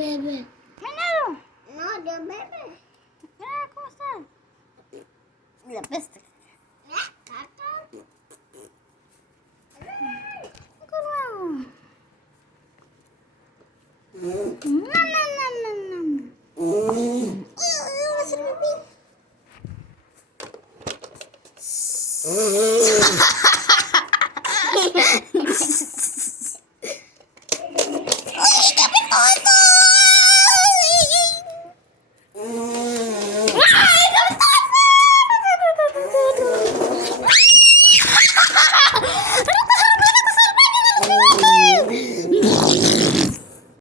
bebe. Manalo. No, the bebe. Ah, ¿cómo están? La peste. Nom, nom, nom, nom, nom. Va a ser pipí.